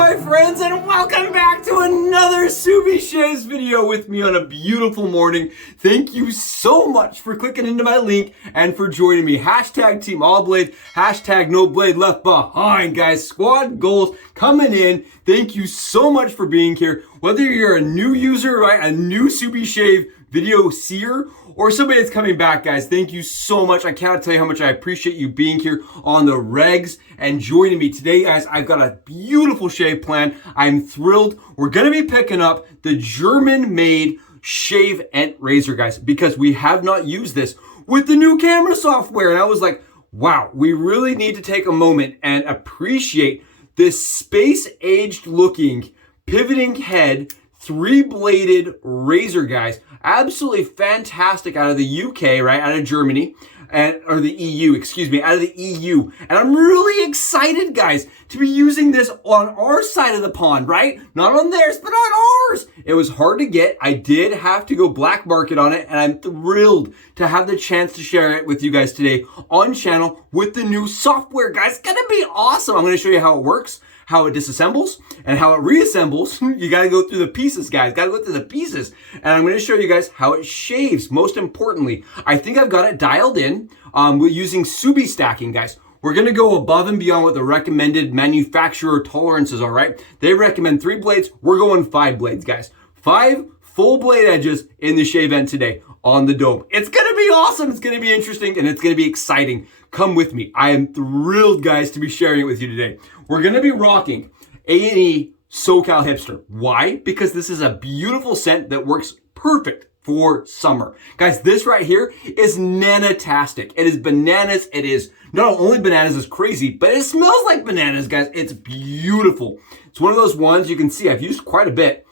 my friends, and welcome back to another SUBI-SHAVES video with me on a beautiful morning. Thank you so much for clicking into my link and for joining me. Hashtag Team All Blade, hashtag No Blade Left Behind, guys. Squad goals coming in. Thank you so much for being here. Whether you're a new user, right, a new SUBI-SHAVE video seer, or somebody that's coming back, guys, thank you so much. I cannot tell you how much I appreciate you being here on the regs and joining me today, guys. I've got a beautiful shave plan. I'm thrilled. We're going to be picking up the German-made Shavent razor, guys, because we have not used this with the new camera software. And I was like, wow, we really need to take a moment and appreciate this space-aged looking pivoting head 3-bladed razor, guys. Absolutely fantastic out of the UK, right? Out of Germany, or the EU, excuse me, out of the EU. And I'm really excited, guys, to be using this on our side of the pond, right? Not on theirs, but on ours. It was hard to get. I did have to go black market on it, and I'm thrilled to have the chance to share it with you guys today on channel with the new software, guys. It's gonna be awesome. I'm gonna show you how it works, how it disassembles, and how it reassembles. You gotta go through the pieces, guys. Gotta go through the pieces. And I'm gonna show you guys how it shaves. Most importantly, I think I've got it dialed in. We're using Subi stacking, guys. We're gonna go above and beyond what the recommended manufacturer tolerances are, right? They recommend 3 blades. We're going 5 blades, guys. 5 full blade edges in the Shavent today on the dome. It's gonna be awesome. It's gonna be interesting, and it's gonna be exciting. Come with me. I am thrilled, guys, to be sharing it with you today. We're gonna be rocking A&E Socal Hipster. Why? Because this is a beautiful scent that works perfect for summer. Guys, this right here is nanatastic. It is bananas. It is not only bananas is crazy, but it smells like bananas, guys. It's beautiful. It's one of those ones you can see I've used quite a bit.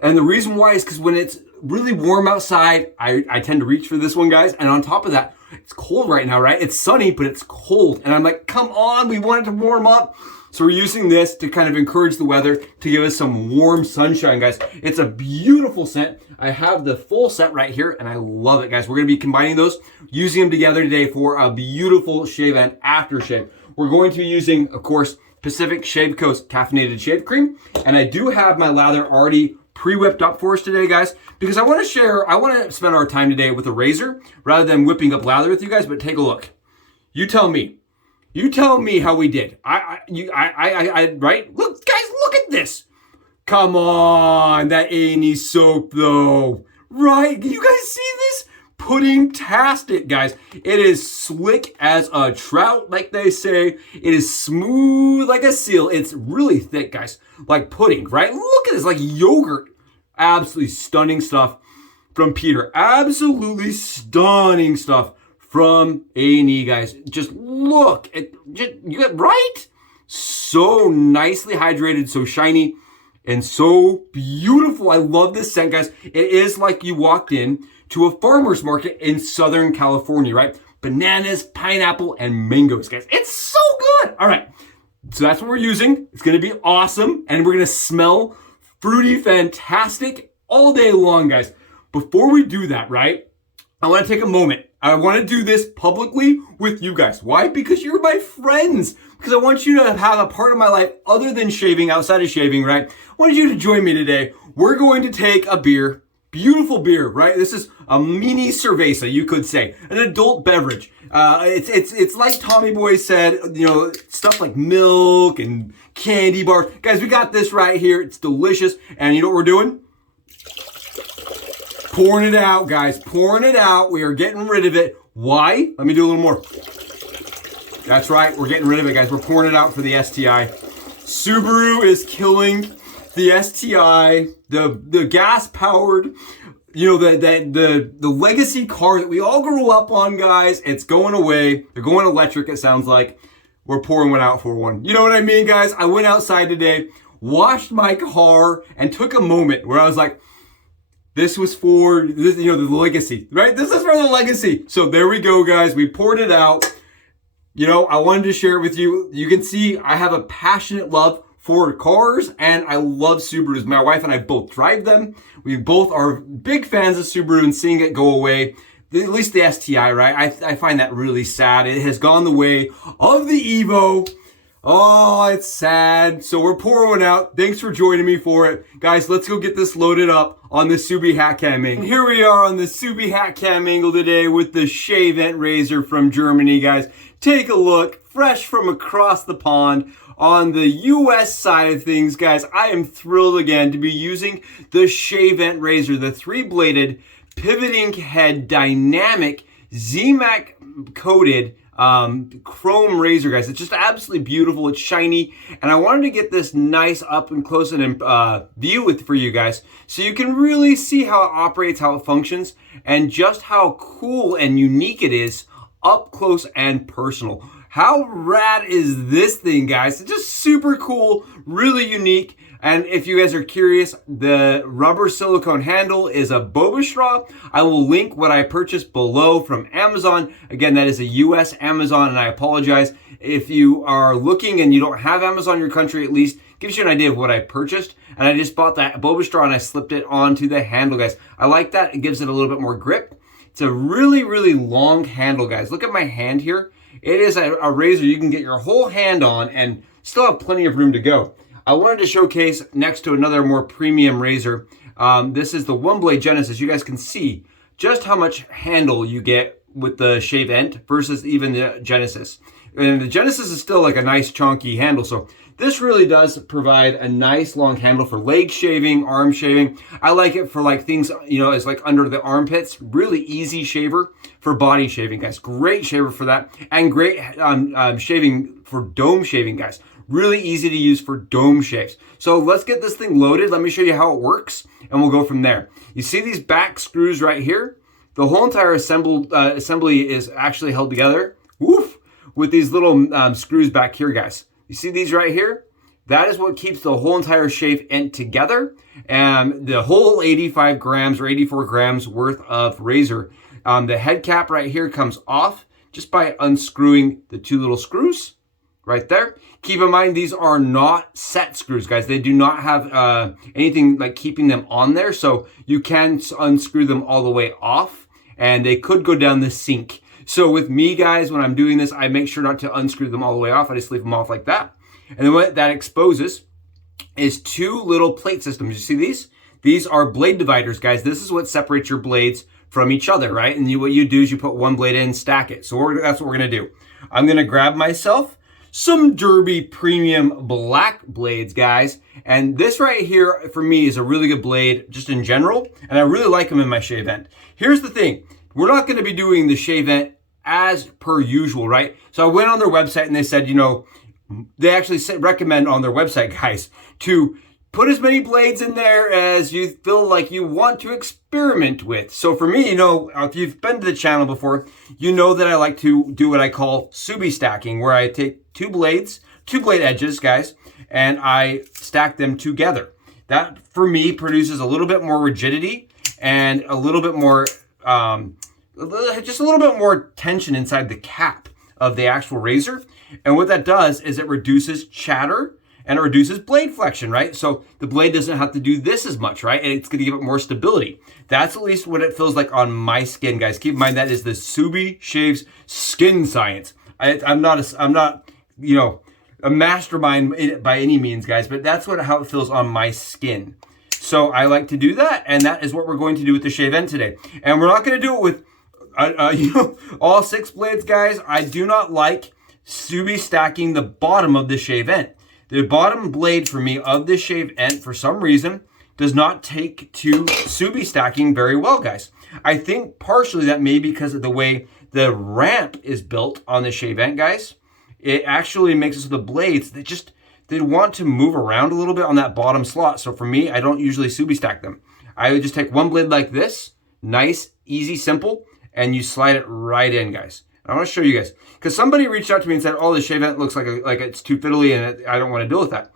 And the reason why is because when it's really warm outside, I tend to reach for this one, guys. And on top of that, it's cold right now, right? It's sunny, but it's cold. And I'm like, come on, we want it to warm up. So we're using this to kind of encourage the weather, to give us some warm sunshine, guys. It's a beautiful scent. I have the full set right here, and I love it, guys. We're going to be combining those, using them together today for a beautiful Shavent aftershave. We're going to be using, of course, Pacific Shave Coast caffeinated shave cream. And I do have my lather already pre-whipped up for us today, guys, because I want to spend our time today with a razor rather than whipping up lather with you guys. But take a look. You tell me. You tell me how we did. Right? Look, guys, look at this. Come on, that A&E soap, though. Right? You guys see this? Pudding-tastic, guys. It is slick as a trout, like they say. It is smooth like a seal. It's really thick, guys. Like pudding, right? Look at this, like yogurt. Absolutely stunning stuff from Peter. Absolutely stunning stuff from A&E, guys. Just look at, you got right? So nicely hydrated, so shiny, and so beautiful. I love this scent, guys. It is like you walked in to a farmer's market in Southern California, right? Bananas, pineapple, and mangoes, guys. It's so good. All right, so that's what we're using. It's gonna be awesome, and we're gonna smell fruity, fantastic all day long, guys. Before we do that, right, I wanna take a moment. I wanna do this publicly with you guys. Why? Because you're my friends. Because I want you to have a part of my life other than shaving, outside of shaving, right? I wanted you to join me today. We're going to take a beer, beautiful beer, right? This is a mini cerveza, you could say, an adult beverage. It's like Tommy Boy said, you know, stuff like milk and candy bars. Guys, we got this right here. It's delicious. And you know what we're doing? Pouring it out, guys. Pouring it out. We are getting rid of it. Why? Let me do a little more. That's right. We're getting rid of it, guys. We're pouring it out for the STI. Subaru is killing the STI, the gas-powered, you know, the legacy car that we all grew up on, guys. It's going away. They're going electric, it sounds like. We're pouring one out for one. You know what I mean, guys? I went outside today, washed my car, and took a moment where I was like, this was for, this, you know, the legacy, right? This is for the legacy. So there we go, guys. We poured it out. You know, I wanted to share it with you. You can see I have a passionate love for cars, and I love Subarus. My wife and I both drive them. We both are big fans of Subaru, and seeing it go away, at least the STI, right? I find that really sad. It has gone the way of the Evo. Oh, it's sad. So we're pouring one out. Thanks for joining me for it. Guys, let's go get this loaded up on the Subi hat cam angle. And here we are on the Subi hat cam angle today with the Shavent razor from Germany, guys. Take a look, fresh from across the pond. On the US side of things, guys, I am thrilled again to be using the Shavent razor, the 3-bladed pivoting head dynamic ZMAC coated chrome razor, guys. It's just absolutely beautiful. It's shiny, and I wanted to get this nice up and close and view for you guys, so you can really see how it operates, how it functions, and just how cool and unique it is up close and personal. How rad is this thing, guys? It's just super cool, really unique. And if you guys are curious, the rubber silicone handle is a Boba straw. I will link what I purchased below from Amazon. Again, that is a US Amazon, and I apologize. If you are looking and you don't have Amazon in your country, at least gives you an idea of what I purchased. And I just bought that Boba straw and I slipped it onto the handle, guys. I like that. It gives it a little bit more grip. It's a really, really long handle, guys. Look at my hand here. It is a razor you can get your whole hand on and still have plenty of room to go. I wanted to showcase next to another more premium razor. This is the 1-blade Genesis. You guys can see just how much handle you get with the Shavent versus even the Genesis. And the Genesis is still like a nice chunky handle. So this really does provide a nice long handle for leg shaving, arm shaving. I like it for like things, you know, it's like under the armpits. Really easy shaver for body shaving, guys. Great shaver for that. And great shaving for dome shaving, guys. Really easy to use for dome shaves. So let's get this thing loaded. Let me show you how it works, and we'll go from there. You see these back screws right here? The whole entire assembly is actually held together, woof, with these little screws back here, guys. You see these right here? That is what keeps the whole entire Shavent together. And the whole 85 grams or 84 grams worth of razor. The head cap right here comes off just by unscrewing the 2 little screws right there. Keep in mind, these are not set screws, guys. They do not have anything like keeping them on there. So you can unscrew them all the way off, and they could go down the sink. So with me, guys, when I'm doing this, I make sure not to unscrew them all the way off. I just leave them off like that. And then what that exposes is 2 little plate systems. You see these? These are blade dividers, guys. This is what separates your blades from each other, right? And what you do is you put 1 blade in, stack it. So that's what we're gonna do. I'm gonna grab myself some Derby premium black blades, guys. And this right here for me is a really good blade just in general. And I really like them in my Shavent. Here's the thing. We're not going to be doing the Shavent as per usual, right? So I went on their website and they said, you know, they actually recommend on their website, guys, to put as many blades in there as you feel like you want to experiment with. So for me, you know, if you've been to the channel before, you know that I like to do what I call Subi stacking, where I take 2 blades, 2 blade edges, guys, and I stack them together. That, for me, produces a little bit more rigidity and a little bit more, just a little bit more tension inside the cap of the actual razor. And what that does is it reduces chatter and it reduces blade flexion, right? So the blade doesn't have to do this as much, right? And it's gonna give it more stability. That's at least what it feels like on my skin, guys. Keep in mind that is the Subi Shaves skin science. I'm not, you know, a mastermind by any means, guys, but that's how it feels on my skin. So I like to do that, and that is what we're going to do with the Shavent today. And we're not gonna do it with, you know, all 6 blades, guys. I do not like Subi stacking the bottom of the Shavent. The bottom blade for me of this Shavent, for some reason, does not take to Subi stacking very well, guys. I think partially that may be because of the way the ramp is built on the Shavent, guys. It actually makes it so the blades, they want to move around a little bit on that bottom slot. So for me, I don't usually Subi stack them. I would just take 1 blade like this, nice, easy, simple, and you slide it right in, guys. I want to show you guys, because somebody reached out to me and said, oh, the Shavent looks like it's too fiddly and I don't want to deal with that.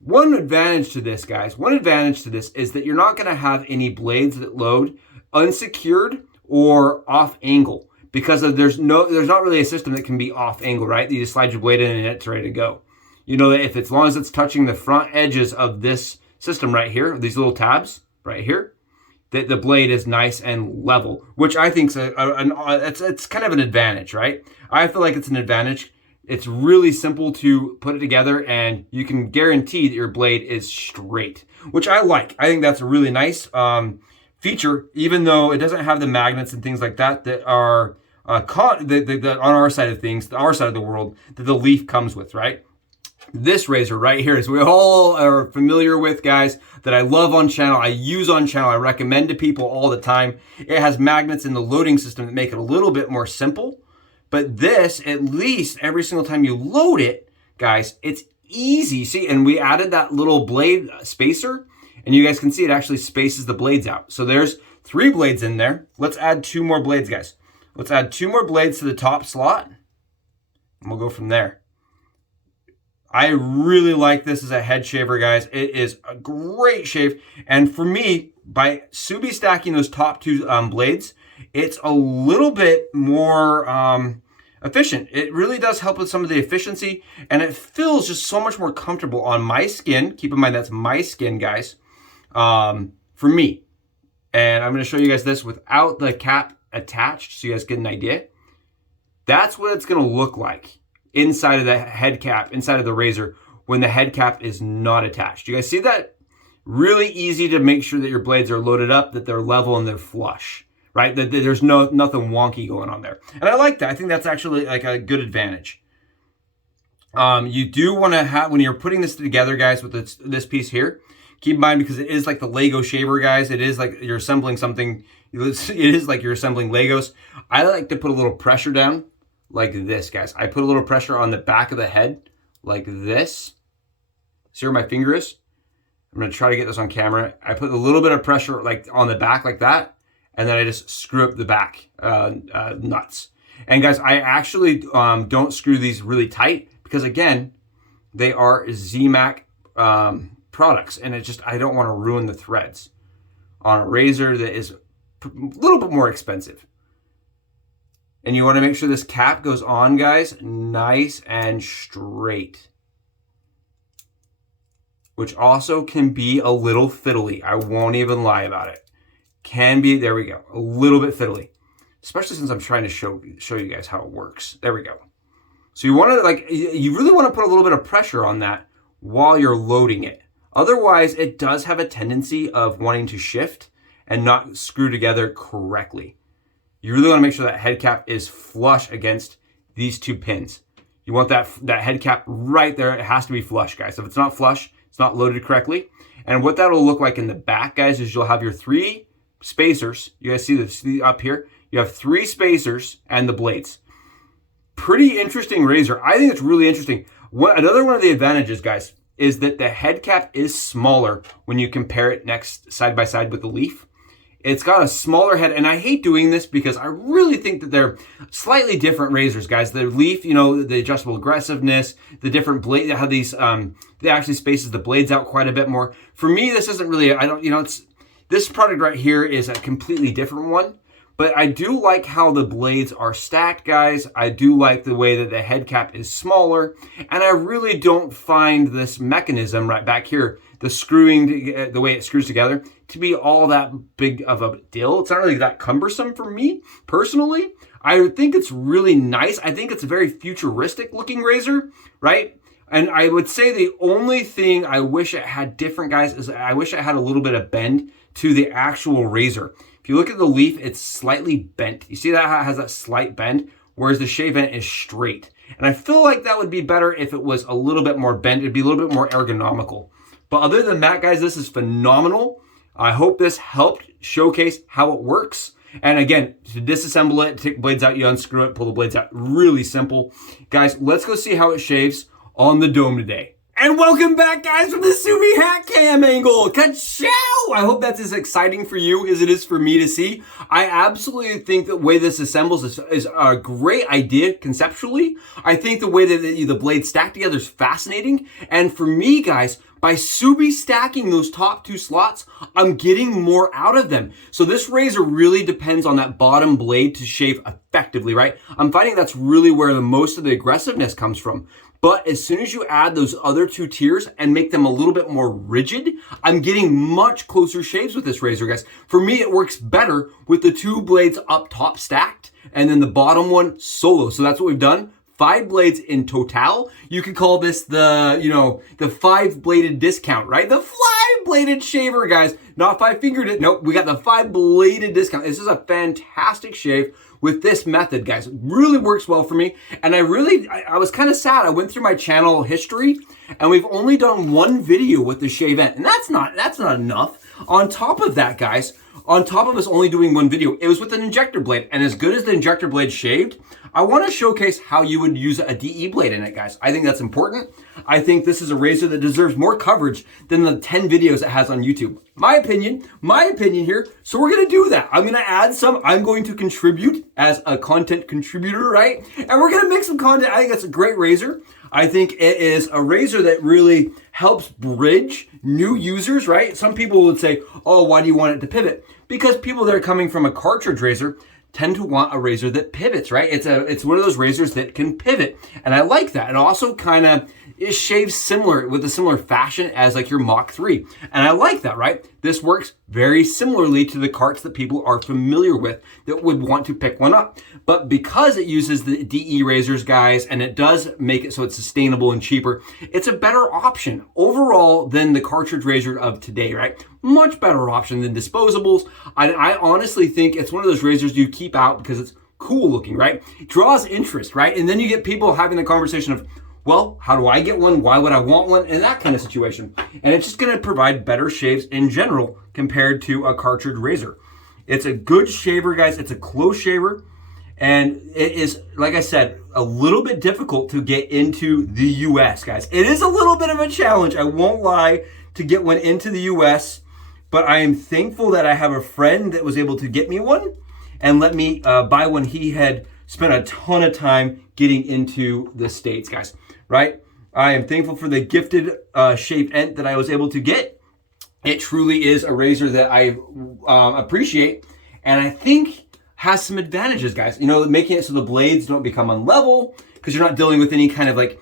One advantage to this, guys, is that you're not going to have any blades that load unsecured or off angle, because there's not really a system that can be off angle, right? You just slide your blade in and it's ready to go. You know that if as long as it's touching the front edges of this system right here, these little tabs right here, that the blade is nice and level, which I think is it's kind of an advantage, right? I feel like it's an advantage It's really simple to put it together, and you can guarantee that your blade is straight, which I like. I think that's a really nice feature, even though it doesn't have the magnets and things like that that are on our side of things, our side of the world, that the Leaf comes with, right? This razor right here, as we all are familiar with, guys, that I love on channel, I use on channel, I recommend to people all the time. It has magnets in the loading system that make it a little bit more simple. But this, at least every single time you load it, guys, it's easy. See, and we added that little blade spacer, and you guys can see it actually spaces the blades out. So there's 3 blades in there. Let's add 2 more blades, guys. Let's add 2 more blades to the top slot, and we'll go from there. I really like this as a head shaver, guys. It is a great shave. And for me, by Subi stacking those top 2 blades, it's a little bit more efficient. It really does help with some of the efficiency, and it feels just so much more comfortable on my skin. Keep in mind, that's my skin, guys, for me. And I'm going to show you guys this without the cap attached so you guys get an idea. That's what it's going to look like inside of the head cap, inside of the razor, when the head cap is not attached. You guys see that? Really easy to make sure that your blades are loaded up, that they're level and they're flush, right? That there's nothing wonky going on there. And I like that. I think that's actually like a good advantage. You do want to have, when you're putting this together, guys, with this piece here, keep in mind, because it is like the Lego shaver, guys. It is like you're assembling something. It is like you're assembling Legos. I like to put a little pressure down like this, guys. I put a little pressure on the back of the head like this. See where my finger is? I'm going to try to get this on camera. I put a little bit of pressure like on the back like that, and then I just screw up the back nuts. And guys, I actually don't screw these really tight because, again, they are ZMAC products, and I don't want to ruin the threads on a razor that is a little bit more expensive. And you want to make sure this cap goes on, guys, nice and straight. Which also can be a little fiddly. I won't even lie about it. Can be, there we go, a little bit fiddly. Especially since I'm trying to show you guys how it works. There we go. So you want to, you really want to put a little bit of pressure on that while you're loading it. Otherwise, it does have a tendency of wanting to shift and not screw together correctly. You really want to make sure that head cap is flush against these 2 pins. You want that head cap right there. It has to be flush, guys. If it's not flush, it's not loaded correctly. And what that will look like in the back, guys, is you'll have your 3 spacers. You guys see this up here? You have 3 spacers and the blades. Pretty interesting razor. I think it's really interesting. Another one of the advantages, guys, is that the head cap is smaller when you compare it side by side with the Leaf. It's got a smaller head, and I hate doing this because I really think that they're slightly different razors, guys. The Leaf, you know, the adjustable aggressiveness, the different blade, how these, they actually spaces the blades out quite a bit more. For me, this isn't really, this product right here is a completely different one, but I do like how the blades are stacked, guys. I do like the way that the head cap is smaller, and I really don't find this mechanism right back here, the screwing, the way it screws together, to be all that big of a deal. It's not really that cumbersome for me, personally. I think it's really nice. I think it's a very futuristic looking razor, right? And I would say the only thing I wish it had different, guys, is I wish it had a little bit of bend to the actual razor. If you look at the Leaf, it's slightly bent. You see that how it has that slight bend, whereas the Shavent is straight. And I feel like that would be better if it was a little bit more bent. It'd be a little bit more ergonomical. But other than that, guys, this is phenomenal. I hope this helped showcase how it works. And again, to disassemble it, take the blades out, you unscrew it, pull the blades out. Really simple. Guys, let's go see how it shaves on the dome today. And welcome back, guys, from the Subi hat cam angle. Ka-chow! I hope that's as exciting for you as it is for me to see. I absolutely think the way this assembles is a great idea conceptually. I think the way that the blades stack together is fascinating. And for me, guys, by Subi stacking those top 2 slots, I'm getting more out of them. So this razor really depends on that bottom blade to shave effectively, right? I'm finding that's really where the most of the aggressiveness comes from. But as soon as you add those other 2 tiers and make them a little bit more rigid, I'm getting much closer shaves with this razor, guys. For me, it works better with the 2 blades up top stacked and then the bottom one solo. So that's what we've done. 5 blades in total. You could call this the, you know, the 5-bladed discount, right? The 5-bladed shaver, guys. Not 5-fingered. Nope, we got the 5-bladed discount. This is a fantastic shave with this method, guys. It really works well for me. And I was kind of sad. I went through my channel history and we've only done 1 video with the Shavent. And that's not enough. On top of that, guys, on top of us only doing 1 video, it was with an injector blade. And as good as the injector blade shaved, I want to showcase how you would use a DE blade in it, guys. I think that's important. I think this is a razor that deserves more coverage than the 10 videos it has on YouTube. My opinion here. So we're going to do that. I'm going to add some. I'm going to contribute as a content contributor, right? And we're going to make some content. I think that's a great razor. I think it is a razor that really helps bridge new users, right? Some people would say, oh, why do you want it to pivot? Because people that are coming from a cartridge razor tend to want a razor that pivots, right? It's one of those razors that can pivot. And I like that. It also kind of shaves similar with a similar fashion as like your Mach 3. And I like that, right? This works very similarly to the carts that people are familiar with that would want to pick one up. But because it uses the DE razors, guys, and it does make it so it's sustainable and cheaper, it's a better option overall than the cartridge razor of today, right? Much better option than disposables. I honestly think it's one of those razors you keep out because it's cool looking, right? It draws interest, right? And then you get people having the conversation of, well, how do I get one? Why would I want one? And that kind of situation. And it's just going to provide better shaves in general compared to a cartridge razor. It's a good shaver, guys. It's a close shaver. And it is, like I said, a little bit difficult to get into the US, guys. It is a little bit of a challenge, I won't lie, to get one into the US. But I am thankful that I have a friend that was able to get me one and let me buy one. He had spent a ton of time getting into the States, guys. Right? I am thankful for the gifted Shavent that I was able to get. It truly is a razor that I appreciate, and I think has some advantages, guys. You know, making it so the blades don't become unlevel because you're not dealing with any kind of like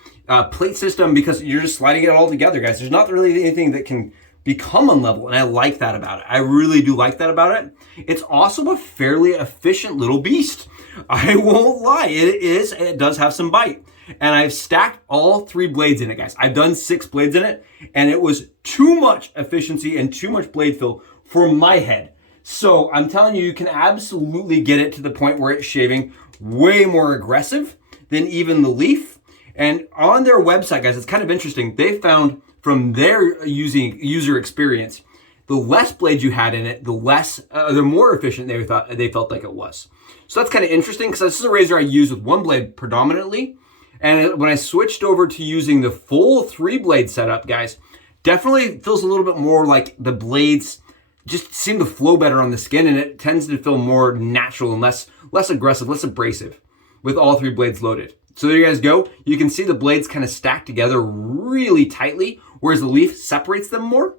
plate system because you're just sliding it all together, guys. There's not really anything that can become unlevel, and I like that about it. I really do like that about it. It's also a fairly efficient little beast. I won't lie. It does have some bite. And I've stacked all 3 blades in it, guys. I've done 6 blades in it, and it was too much efficiency and too much blade fill for my head. So I'm telling you, you can absolutely get it to the point where it's shaving way more aggressive than even the Leaf. And on their website, guys, it's kind of interesting. They found from their user experience, the less blades you had in it, the more efficient they felt like it was. So that's kind of interesting because this is a razor I use with 1 blade predominantly. And when I switched over to using the full 3-blade setup, guys, definitely feels a little bit more like the blades just seem to flow better on the skin, and it tends to feel more natural and less aggressive, less abrasive with all 3 blades loaded. So there you guys go. You can see the blades kind of stacked together really tightly, whereas the Leaf separates them more.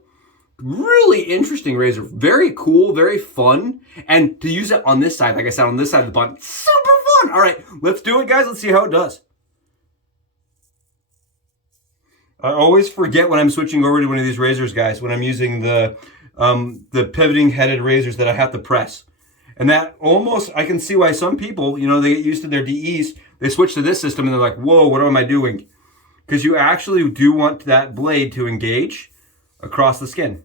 Really interesting razor. Very cool, very fun. And to use it on this side, like I said, on this side of the bun, super fun. All right, let's do it, guys. Let's see how it does. I always forget when I'm switching over to one of these razors, guys, when I'm using the pivoting headed razors that I have to press. And that almost, I can see why some people, you know, they get used to their DEs, they switch to this system and they're like, whoa, what am I doing? Because you actually do want that blade to engage across the skin.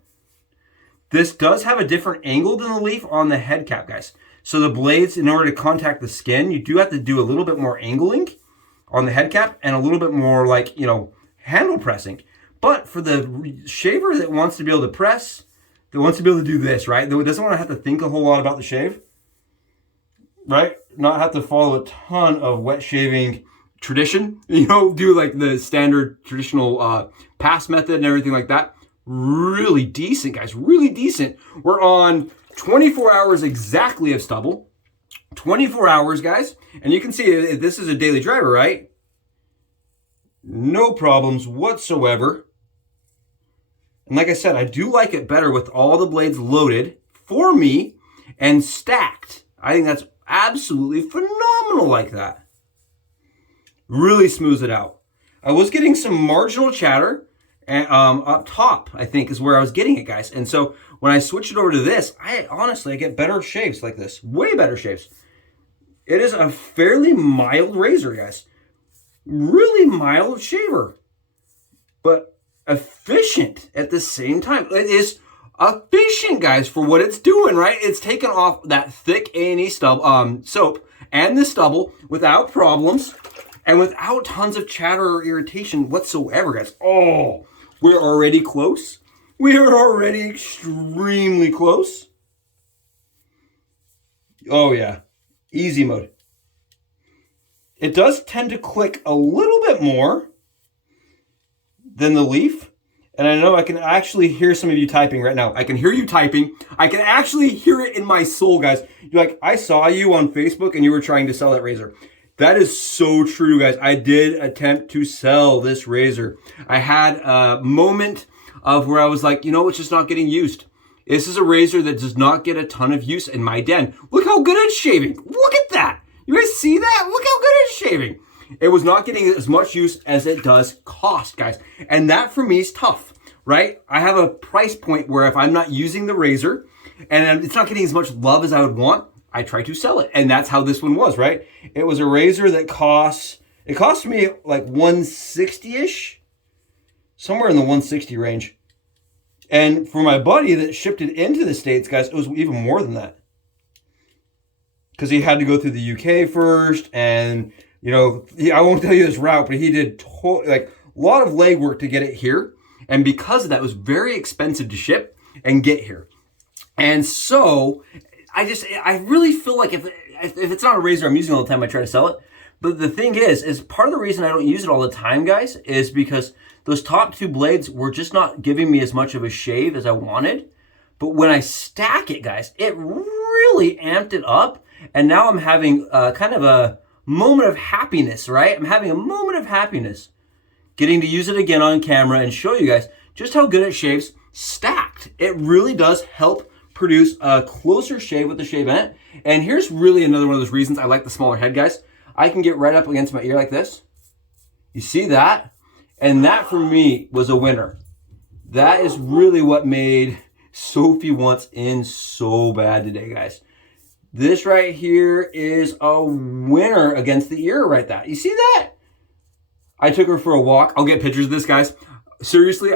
This does have a different angle than the Leaf on the head cap, guys. So the blades, in order to contact the skin, you do have to do a little bit more angling on the head cap and a little bit more like, you know, handle pressing. But for the shaver that wants to be able to press, that wants to be able to do this, right? That doesn't want to have to think a whole lot about the shave, right? Not have to follow a ton of wet shaving tradition, you know, do like the standard traditional pass method and everything like that. Really decent, guys, really decent. We're on 24 hours exactly of stubble. 24 hours, guys. And you can see this is a daily driver, right? No problems whatsoever. And like I said, I do like it better with all the blades loaded for me and stacked. I think that's absolutely phenomenal like that. Really smooths it out. I was getting some marginal chatter and, up top, I think, is where I was getting it, guys. And so when I switch it over to this, I get better shaves like this. Way better shaves. It is a fairly mild razor, guys. really mild shaver, but efficient at the same time. It is efficient, guys, for what it's doing, right? It's taking off that thick A&E soap and the stubble without problems and without tons of chatter or irritation whatsoever, guys. Oh, we're already close. We are already extremely close. Oh, yeah. Easy mode. It does tend to click a little bit more than the leaf. And I know I can actually hear some of you typing right now. I can hear you typing. I can actually hear it in my soul, guys. You're like, I saw you on Facebook and you were trying to sell that razor. That is so true, guys. I did attempt to sell this razor. I had a moment of where I was like, you know, it's just not getting used. This is a razor that does not get a ton of use in my den. Look how good it's shaving. Look at that. You guys see that? Look how good it's shaving. It was not getting as much use as it does cost, guys. And that for me is tough, right? I have a price point where if I'm not using the razor and it's not getting as much love as I would want, I try to sell it. And that's how this one was, right? It was a razor that cost me like $160-ish, somewhere in the 160 range. And for my buddy that shipped it into the States, guys, it was even more than that. Because he had to go through the UK first, and you know, I won't tell you this route, but he did like a lot of legwork to get it here. And because of that, it was very expensive to ship and get here. And so I really feel like if it's not a razor I'm using all the time, I try to sell it. But the thing is part of the reason I don't use it all the time, guys, is because those top two blades were just not giving me as much of a shave as I wanted. But when I stack it, guys, it really amped it up. And now I'm having kind of a moment of happiness, right? I'm having a moment of happiness getting to use it again on camera and show you guys just how good it shaves stacked. It really does help produce a closer shave with the Shavent. And here's really another one of those reasons I like the smaller head, guys. I can get right up against my ear like this. You see that? And that for me was a winner. That is really what made Sophie Wants In so bad today, guys. This right here is a winner against the ear right there. You see that? I took her for a walk. I'll get pictures of this, guys. Seriously,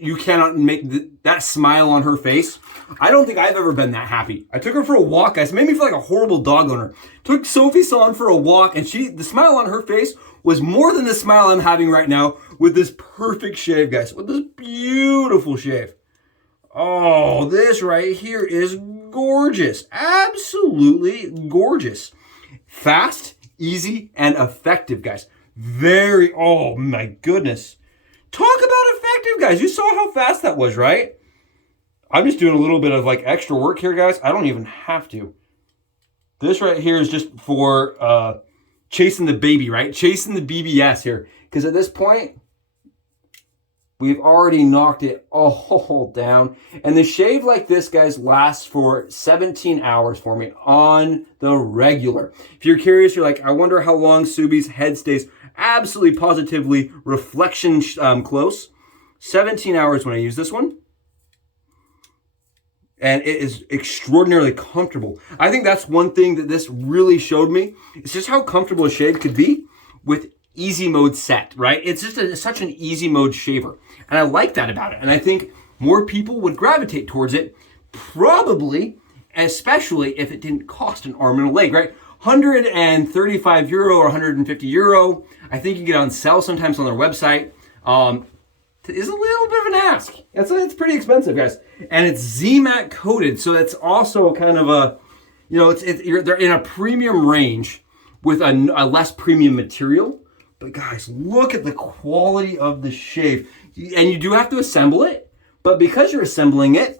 you cannot make that smile on her face. I don't think I've ever been that happy. I took her for a walk, guys. It made me feel like a horrible dog owner. Took Sophie Son for a walk, and the smile on her face was more than the smile I'm having right now with this perfect shave, guys. With this beautiful shave. Oh, this right here is gorgeous. Absolutely gorgeous. Fast, easy, and effective, guys. Oh my goodness. Talk about effective, guys. You saw how fast that was, right? I'm just doing a little bit of like extra work here, guys. I don't even have to. This right here is just for chasing the baby, right? Chasing the BBS here. Because at this point, we've already knocked it all down. And the shave like this, guys, lasts for 17 hours for me on the regular. If you're curious, you're like, I wonder how long Subi's head stays absolutely positively reflection close. 17 hours when I use this one. And it is extraordinarily comfortable. I think that's one thing that this really showed me. It's just how comfortable a shave could be with easy mode set, right? It's just such an easy mode shaver. And I like that about it. And I think more people would gravitate towards it, probably, especially if it didn't cost an arm and a leg, right? 135 euro or 150 euro. I think you get on sale sometimes on their website. Is a little bit of an ask. It's pretty expensive, guys. And it's Z-Mat coated, so it's also kind of a, you know, they're in a premium range with a less premium material. But guys, look at the quality of the shave. And you do have to assemble it, but because you're assembling it,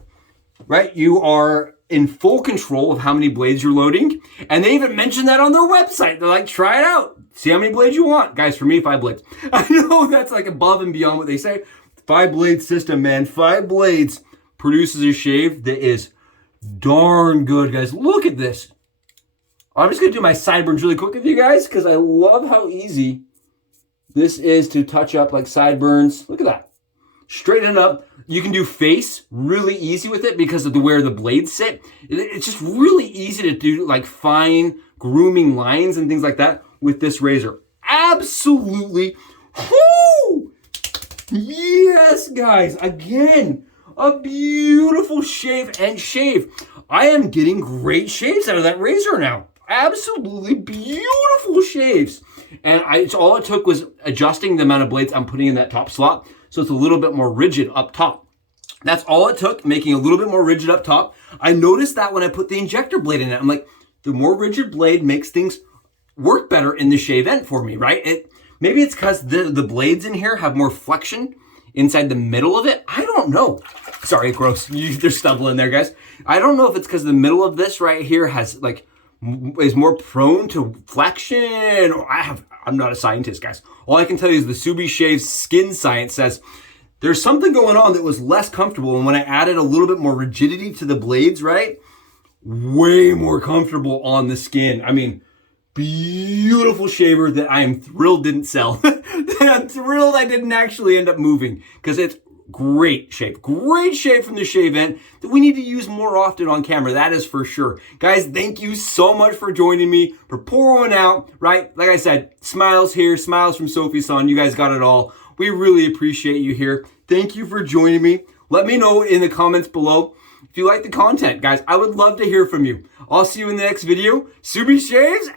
right, you are in full control of how many blades you're loading. And they even mention that on their website. They're like, try it out. See how many blades you want. Guys, for me, 5 blades. I know that's like above and beyond what they say. 5 blade system, man. 5 blades produces a shave that is darn good, guys. Look at this. I'm just going to do my sideburns really quick with you guys because I love how easy this is to touch up like sideburns. Look at that. Straighten it up. You can do face really easy with it because of where the blades sit. It's just really easy to do like fine grooming lines and things like that with this razor. absolutely, whoo! Yes, guys, again, a beautiful shave and shave. I am getting great shaves out of that razor now. Absolutely beautiful shaves. And it's all it took was adjusting the amount of blades I'm putting in that top slot so it's a little bit more rigid up top. That's all it took, making a little bit more rigid up top. I noticed that when I put the injector blade in it. I'm like, the more rigid blade makes things work better in the shave end for me, right? Maybe it's because the blades in here have more flexion inside the middle of it. I don't know. Sorry, gross. There's stubble in there, guys. I don't know if it's because the middle of this right here has is more prone to flexion, or I'm not a scientist, guys. All I can tell you is the SUBISHAVE skin science says there's something going on that was less comfortable, and when I added a little bit more rigidity to the blades, right, way more comfortable on the skin. I mean, beautiful shaver that I am thrilled didn't sell. I'm thrilled I didn't actually end up moving, because it's great shave from the Shavent that we need to use more often on camera. That is for sure. Guys, thank you so much for joining me, for pouring out, right? Like I said, smiles here, smiles from Sophie-san. You guys got it all. We really appreciate you here. Thank you for joining me. Let me know in the comments below if you like the content, guys. I would love to hear from you. I'll see you in the next video. SUBISHAVES.